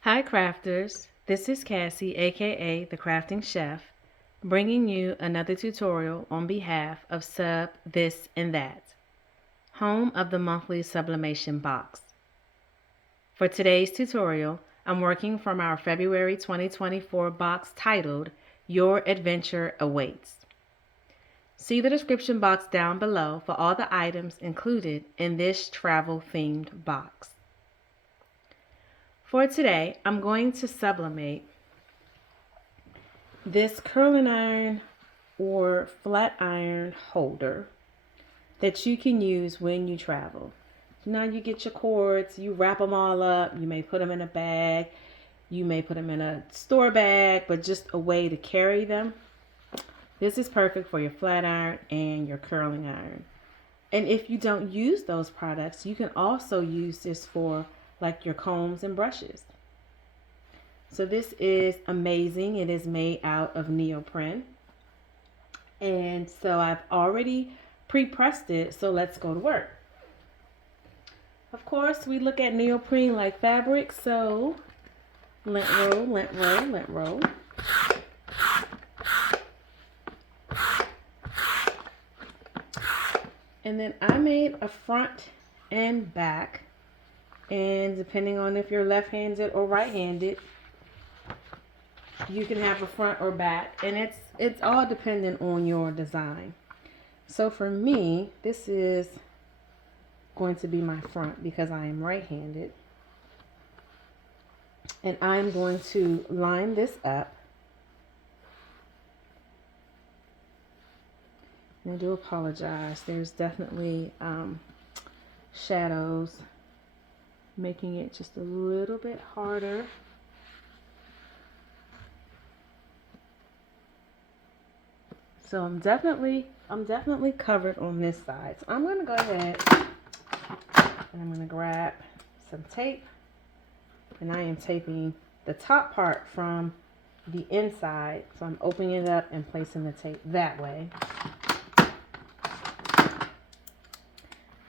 Hi crafters, this is Cassie aka The Crafting Chef, bringing you another tutorial on behalf of Sub This and That, home of the monthly sublimation box. For today's tutorial, I'm working from our February 2024 box titled Your Adventure Awaits. See the description box down below for all the items included in this travel-themed box. For today, I'm going to sublimate this curling iron or flat iron holder that you can use when you travel. Now you get your cords, you wrap them all up, you may put them in a bag, you may put them in a store bag, but just a way to carry them. This is perfect for your flat iron and your curling iron. And if you don't use those products, you can also use this for like your combs and brushes. So this is amazing. It is made out of neoprene. And so I've already pre-pressed it, so let's go to work. Of course, we look at neoprene like fabric, so lint roll, lint roll, lint roll. And then I made a front and back, and depending on if you're left-handed or right-handed, you can have a front or back, and it's all dependent on your design. So for me, this is going to be my front because I am right-handed, and I'm going to line this up. And I do apologize. There's definitely shadows making it just a little bit harder. So I'm definitely covered on this side. So I'm gonna go ahead and I'm gonna grab some tape, and I am taping the top part from the inside. So I'm opening it up and placing the tape that way.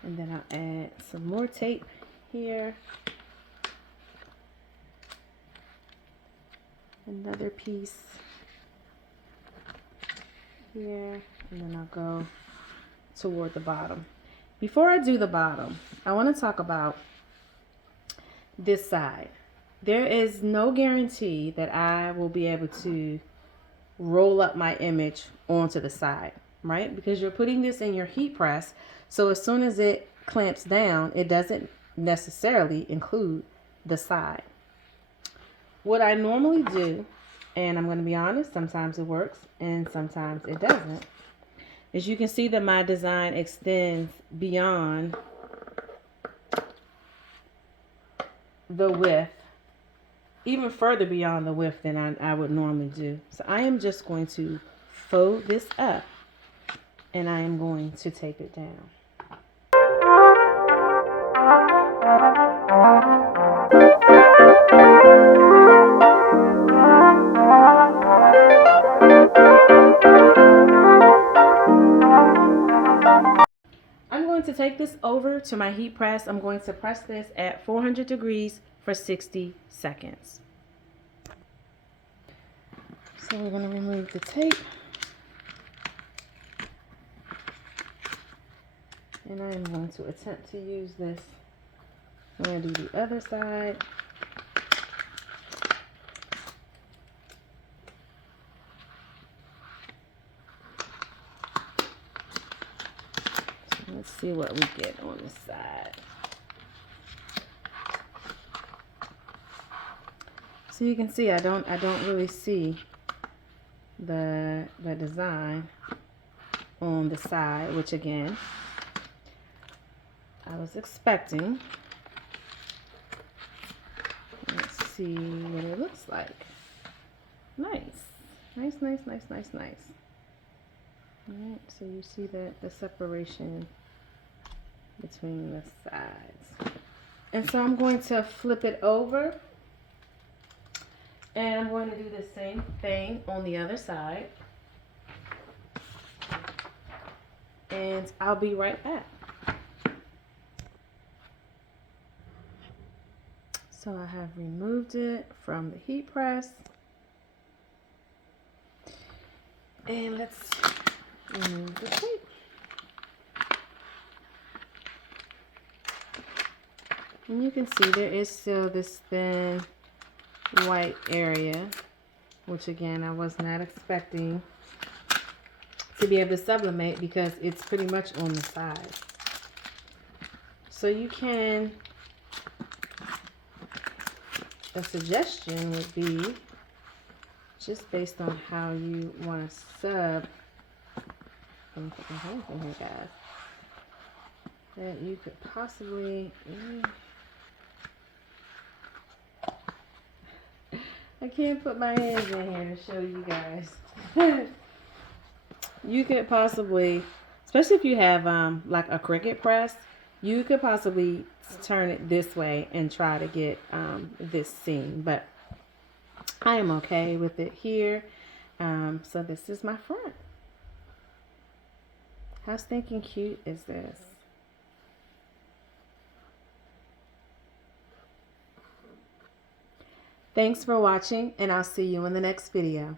And then I'll add some more tape here. Another piece here. And then I'll go toward the bottom. Before I do the bottom, I want to talk about this side. There is no guarantee that I will be able to roll up my image onto the side, right? Because you're putting this in your heat press. So as soon as it clamps down, it doesn't necessarily include the side. What I normally do, and I'm going to be honest, sometimes it works and sometimes it doesn't, is you can see that my design extends beyond the width, even further beyond the width than I would normally do. So I am just going to fold this up, and I am going to tape it down. I'm going to take this over to my heat press. I'm going to press this at 400 degrees for 60 seconds. So we're going to remove the tape. And I am going to attempt to use this when I do the other side. So let's see what we get on this side. So you can see I don't really see the design on the side, which again I was expecting. Let's see what it looks like. Nice. Nice, nice, nice, nice, nice. Alright, so you see that the separation between the sides. And so I'm going to flip it over, and I'm going to do the same thing on the other side. And I'll be right back. So I have removed it from the heat press. And let's remove the tape. And you can see there is still this thin white area, which again I was not expecting to be able to sublimate because it's pretty much on the side. So you can, a suggestion would be, just based on how you want to sub, I'm putting holes in here, guys, that you could possibly, I can't put my hands in here to show you guys. You could possibly, especially if you have like a Cricut press, you could possibly turn it this way and try to get this seam, but I am okay with it here. So this is my front. How stinking cute is this? Thanks for watching, and I'll see you in the next video.